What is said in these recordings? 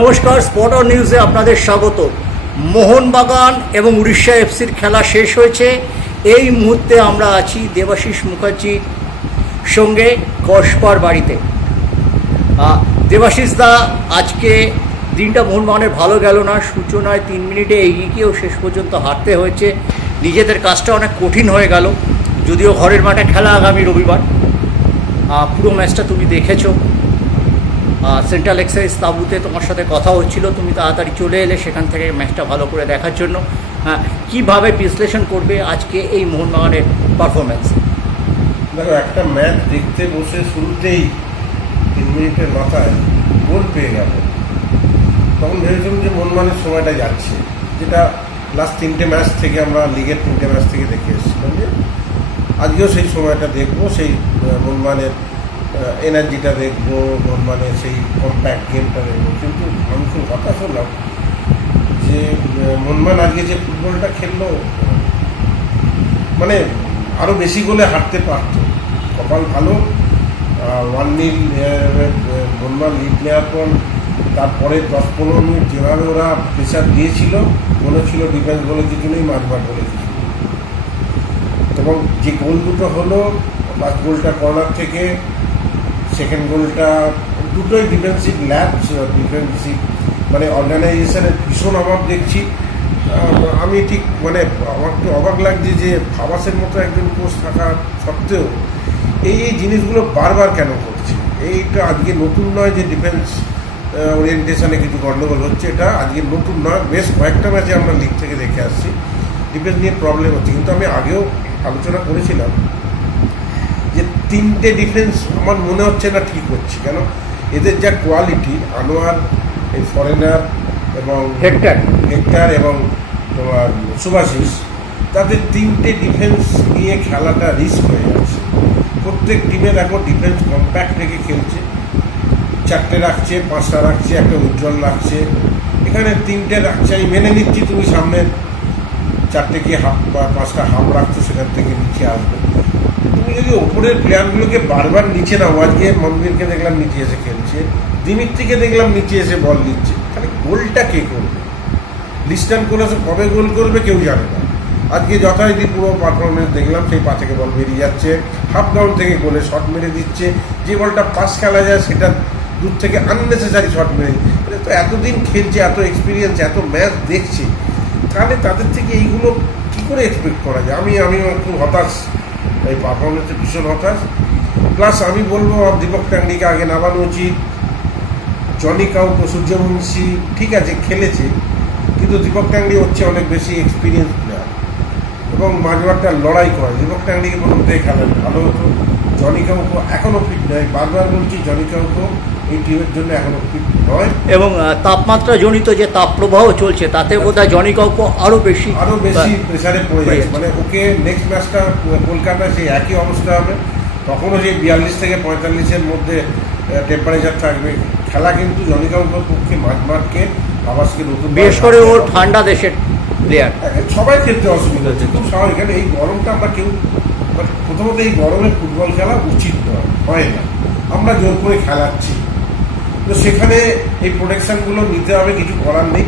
নমস্কার, স্পটার নিউজে আপনাদের স্বাগত। মোহনবাগান এবং উড়িষ্যা এফসির খেলা শেষ হয়েছে। এই মুহূর্তে আমরা আছি দেবাশিস মুখার্জির সঙ্গে কসবার বাড়িতে। দেবাশিস দা, আজকে দিনটা মোহনবাগানের ভালো গেল না। সূচনায় 3 মিনিটে এগিয়ে গিয়েও শেষ পর্যন্ত হারতে হয়েছে। নিজেদের কাজটা অনেক কঠিন হয়ে গেল, যদিও ঘরের মাঠে খেলা আগামী রবিবার। পুরো ম্যাচটা তুমি দেখেছো। সেন্ট্রাল এক্সাইজ তাঁবুতে তোমার সাথে কথা হচ্ছিল, তুমি তাড়াতাড়ি চলে এলে সেখান থেকে ম্যাচটা ভালো করে দেখার জন্য। কীভাবে বিশ্লেষণ করবে আজকে এই মোহনবাগানের পারফরমেন্স? দেখো, একটা ম্যাচ দেখতে বসে শুরুতেই 3 মিনিটের মাথায় গোল পেয়ে গেল, তখন ভেবেছিলাম যে মোহনবাগানের সময়টা যাচ্ছে, যেটা লাস্ট 3টে ম্যাচ থেকে আমরা লিগের 3টে ম্যাচ থেকে দেখে এসেছিলাম যে আজকেও সেই সময়টা দেখবো, সেই মোহনবাগানের এনার্জিটা দেখবো, মোহনবাগানের সেই কম্প্যাক্ট গেমটা দেখবো। কিন্তু আমি খুব হতাশ হলাম যে মোহনবাগান আজকে যে ফুটবলটা খেললো, মানে আরও বেশি গোলে হারতে পারত। কপাল ভালো, 1-0 মোহনবাগান লিড নেওয়ার পর তারপরে 10-15 মিনিট যেভাবে ওরা প্রেশার দিয়েছিল, মনে ছিল ডিফেন্স বলে কিছু নেই, মাঝমাঠ বলে কিছু নেই। এবং যে গোল দুটো হলো, ফার্স্ট গোলটা কর্নার থেকে, সেকেন্ড গোলটা, দুটোই ডিফেন্সিভ ল্যাপস, ডিফেন্সিভ মানে অর্গানাইজেশনের ভীষণ অভাব দেখছি। আমি ঠিক মানে আমার একটু অবাক লাগছে যে ফাবাসের মতো একজন কোচ থাকা সত্ত্বেও এই জিনিসগুলো বারবার কেন করছে। এইটা আজকে নতুন নয় যে ডিফেন্স ওরিয়েন্টেশনে কিছু গণ্ডগোল হচ্ছে, এটা আজকে নতুন নয়। বেশ কয়েকটা ম্যাচে আমরা লিগ থেকে দেখে আসছি ডিফেন্স নিয়ে প্রবলেম হচ্ছে। কিন্তু আমি আগেও আলোচনা করেছিলাম যে 3টে ডিফেন্স আমার মনে হচ্ছে না ঠিক হচ্ছে। কেন, এদের যা কোয়ালিটি, আনোয়ার, এই ফরেনার এবং হেক্টর এবং তোমার সুভাশিস, তাদের 3টে ডিফেন্স নিয়ে খেলাটা রিস্ক হয়ে যাচ্ছে। প্রত্যেক টিমে দেখো ডিফেন্স কম্প্যাক্ট রেখে খেলছে, 4টে রাখছে, 5টা রাখছে, একটা উজ্জ্বল রাখছে, এখানে 3টে রাখছে। আমি মেনে নিচ্ছি তুমি সামনের 4টে কি হাফ বা 5টা হাফ রাখছো, সেখান থেকে নিচে আসবে। তুমি যদি ওপরের প্লেয়ারগুলোকে বারবার নিচে নাও, আজকে মন্দিরকে দেখলাম নিচে এসে খেলছে, দিমিত্রিকে দেখলাম নিচে এসে বল নিচ্ছে, তাহলে গোলটা কে করবে? লিস্টান কোলাসে কবে গোল করবে কেউ জানে না। আজকে যথারীতি পুরো পারফরমেন্স দেখলাম, সেই পা থেকে বল বেরিয়ে যাচ্ছে, হাফ গ্রাউন্ড থেকে গোলে শট মেরে দিচ্ছে, যে বলটা পাস খেলা যায় সেটা দূর থেকে আননেসেসারি শট মেরে দিচ্ছে। তো এতদিন খেলছে, এত এক্সপিরিয়েন্স, এত ম্যাচ দেখছে, তাহলে তাদের থেকে এইগুলো কী করে এক্সপেক্ট করা যায়? আমি একটু হতাশ, এই পারফরমেন্সে ভীষণ হতাশ। প্লাস আমি বলবো দীপক টাংরিকে আগে নামানো উচিত। জনি কাউকে, সূর্যবংশী ঠিক আছে খেলেছে, কিন্তু দীপক টাংরি হচ্ছে অনেক বেশি এক্সপিরিয়েন্স প্লেয়ার এবং মাঝমাঠটা লড়াই করে। দীপক টাংরিকে প্রথম থেকে খেলেন ভালো হতো। জনি কাউকে এখনও ফিট নয়, বারবার বলছি জনি কাউকে এই টিমের জন্য এখনও ফিট নয়। এবং তাপমাত্রা জনিত যে তাপপ্রবাহ চলছে, তাতে বোধহয় জনি কাউকে আরও বেশি প্রেসারে পড়ে যাচ্ছে। মানে ওকে নেক্সট ম্যাচটা কলকাতায় সেই একই অবস্থা হবে, তখনও সেই 42 থেকে 45-এর মধ্যে টেম্পারেচার থাকবে। খেলা কিন্তু জনি কাউকের পক্ষে মাঠকে আবাসকে নতুন, বিশেষ করে ও ঠান্ডা দেশের প্লেয়ার, সবাই খেলতে অসুবিধা হচ্ছে। খুব স্বাভাবিক, কারণ এই গরমটা আমরা কেউ, প্রথমত এই গরমে ফুটবল খেলা উচিত নয়, হয় না, আমরা জোর করে খেলাচ্ছি। তো সেখানে এই প্রোটেকশনগুলো নিতে হবে, কিছু করার নেই।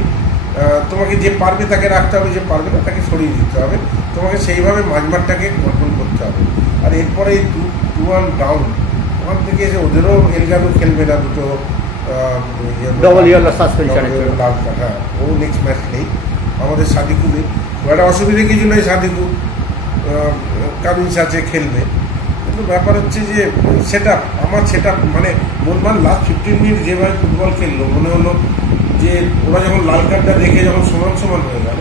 তোমাকে যে পারবে তাকে রাখতে হবে, যে পারবে না তাকে সরিয়ে দিতে হবে। তোমাকে সেইভাবে মাঝমাঠটাকে কন্ট্রোল করতে হবে। আর এরপরে 2-1 ডাউন, ওখান থেকে এসে ওদেরও এলগানো খেলবে না, দুটো ডবল ইয়েলো সাসপেনশন, লাল কার্ড। হ্যাঁ, ও নেক্সট ম্যাচ নেই। আমাদের সাদিকু নেই, একটা অসুবিধা কিছু নেই, সাদিকু কামিন্স আছে, খেলবে। কিন্তু ব্যাপার হচ্ছে যে সেটা মানে মোহনবাগান লাস্ট 15 মিনিট যেভাবে ফুটবল খেললো, মনে হলো যে ওরা যখন লাল কার্ডটা দেখে যখন সমান সমান হয়ে গেল,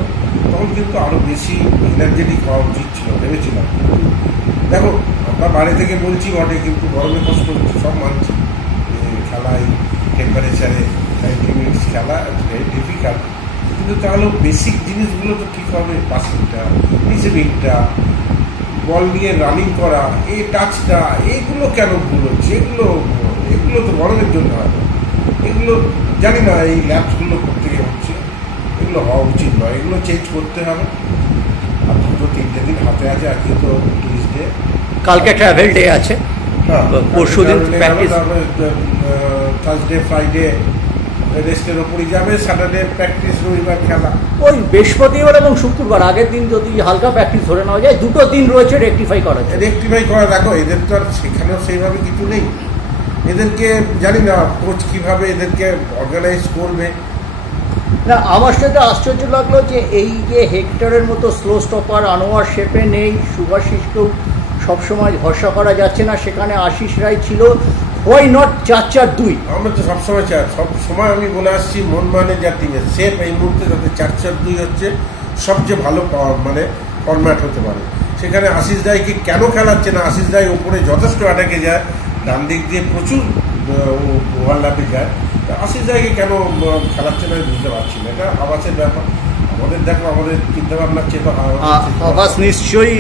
তখন কিন্তু আরও বেশি এনার্জেটিক হওয়া উচিত ছিল, ভেবেছিলাম। দেখো, আমরা বাইরে থেকে বলছি বটে, কিন্তু গরমে কষ্ট হচ্ছে, সব মানছি। খেলায় টেম্পারেচারে 90 মিনিটস খেলা ভেরি ডিফিকাল্ট, কিন্তু তাহলে বেসিক জিনিসগুলো তো ঠিক হবে। পাসিংটা, রিসিভিংটা, বল নিয়ে রানিং করা, এই টাচটা, এইগুলো কেন ভুল হচ্ছে? এগুলো তো গরমের জন্য হয় না। এগুলো জানি না, এই ল্যাবসগুলো করতে গিয়ে হচ্ছে, এগুলো হওয়া উচিত নয়, এগুলো চেঞ্জ করতে হবে। আর 2-3 দিন হাতে আছে, আজকে তো টিউসডে, কালকে ট্রাভেল ডে আছে, পরশু দিন প্র্যাকটিস, থার্সডে ফ্রাইডে রেস্টের ওপরই যাবে, স্যাটারডে প্র্যাকটিস, রবিবার খেলা। ওই বৃহস্পতিবার এবং শুক্রবার আগের দিন যদি হালকা প্র্যাকটিস ধরে নেওয়া যায়, দুটো দিন রয়েছে রেকটিফাই করা যায়। রেকটিফাই করা, দেখো এদের তো আর সেখানেও সেইভাবে কিছু নেই। এদেরকে জানি না কোচ কিভাবে এদেরকে অর্গানাইজ করবে। না, আমার সাথে আশ্চর্য লাগলো যে এই যে হেক্টরের মতো স্লো স্টপার আনোয়ার শেপে নেই, শুভাশিসকেও সবসময় ভরসা করা যাচ্ছে না, সেখানে আশিস রায় ছিল, হোয়াই নট 4-4-2? আমরা তো সবসময় সব সময় আমি বলে আসছি মোহনবাগানের যা টিমের শেপ এই মুহূর্তে তাদের 4-4-2 হচ্ছে সবচেয়ে ভালো মানে ফরম্যাট হতে পারে। সেখানে আশিস রায়কে কেন খেলাচ্ছে না? আশিস রায় ওপরে যথেষ্ট অ্যাটাকে যায়, ডান দিক দিয়ে প্রচুর ওভারল্যাপে যায়, আশিস রায়কে কেন খেলাচ্ছে না বুঝতে পারছি না। এটা আবাসের ব্যাপার। আমাদের দেখো, আমাদের চিন্তাভাবনার চেয়ে আবাস নিশ্চয়ই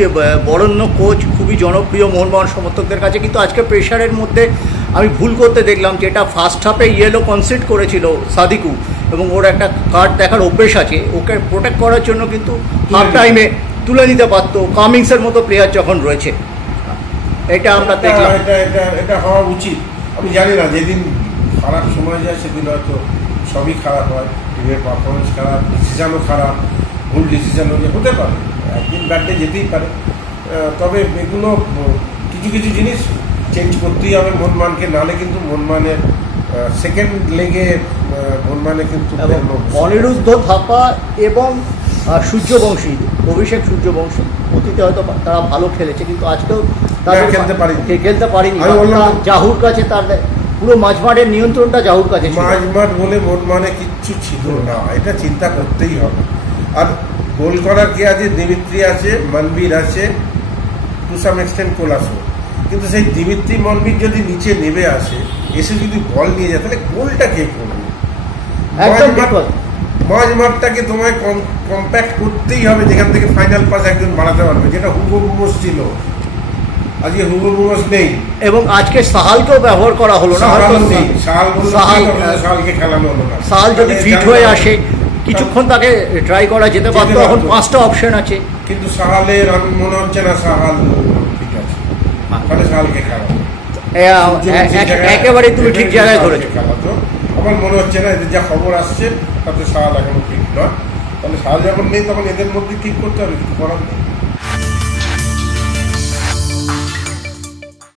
বরেণ্য কোচ, খুবই জনপ্রিয় মোহনবাগান সমর্থকদের কাছে, কিন্তু আজকে প্রেশারের মধ্যে আমি ভুল করতে দেখলাম, যেটা ফার্স্ট হাফে ইয়েলো কনসিড করেছিল সাদিকু, এবং ওর একটা কার্ড দেখার অভ্যেস আছে, ওকে প্রোটেক্ট করার জন্য কিন্তু হাফ টাইমে তুলে নিতে পারতো কামিংসের মতো প্লেয়ার যখন রয়েছে। এটা আমরা দেখলাম, এটা হওয়া উচিত। আমি জানি না, যেদিন খারাপ সময় যায় সেদিন হয়তো সবই খারাপ হয়, টিমের পারফরমেন্স খারাপ, ডিসিশনও খারাপ, ভুল ডিসিশনও হতে পারে, একদিন ব্যাট ডে যেতেই পারে। তবে এগুলো কিছু কিছু জিনিস চেঞ্জ করতেই হবে মোহনবাগানকে, নাহলে কিন্তু মোহনবাগানের সেকেন্ড লেগে মোহনবাগানে কিন্তু অনিরুদ্ধ থাপা এবং সূর্যবংশী, অভিষেক সূর্যবংশী অতীতে হয়তো তারা ভালো খেলেছে, কিন্তু আজকেও তারা খেলতে পারেনি। জাহুর কাছে তার পুরো মাঝমাঠের নিয়ন্ত্রণটা জাহুর কাছে, মাঝমাঠ বলে মোহনবাগানে কিচ্ছু ছিল না, এটা চিন্তা করতেই হবে। আর গোল করার কে আছে? দিমিত্রি আছে, মনবীর আছে, টু সাম এক্সটেন্ট কোলাসো। কিন্তু সেই দিমিত্রি মনবীর যদি নিচে নেমে আসে, এসে যদি বল নিয়ে যায়, তাহলে গোলটা কে করবে? মাঝমাঠটাকে তোমায় কম্প্যাক্ট করতেই হবে, যেখান থেকে ফাইনাল পাস একজন বাড়াতে পারবে, যেটা হুগো বুমোস ছিল। আজকে হুগো বুমোস নেই, এবং আজকে সাহালকেও ব্যবহার করা হলো না। সাহালকে খেলানো হলো না। সাহাল যদি ফিট হয়ে আসে, কিছুক্ষণ তাকে ট্রাই করা যেতে পারতো। এখন 5টা অপশন আছে, কিন্তু সাহালের আমি মনে হচ্ছে না সাহাল ঠিক আছে, তাহলে সাহালকে খেলানো একেবারে তুমি ঠিক জায়গায় ধরেছো। খেলাতো আমার মনে হচ্ছে না, এদের যা খবর আসছে তাতে সাহাল এখনো ঠিক নয়। তাহলে সাহাল যখন নেই, তখন এদের মধ্যে ঠিক করতে হবে, কিছু করার নেই।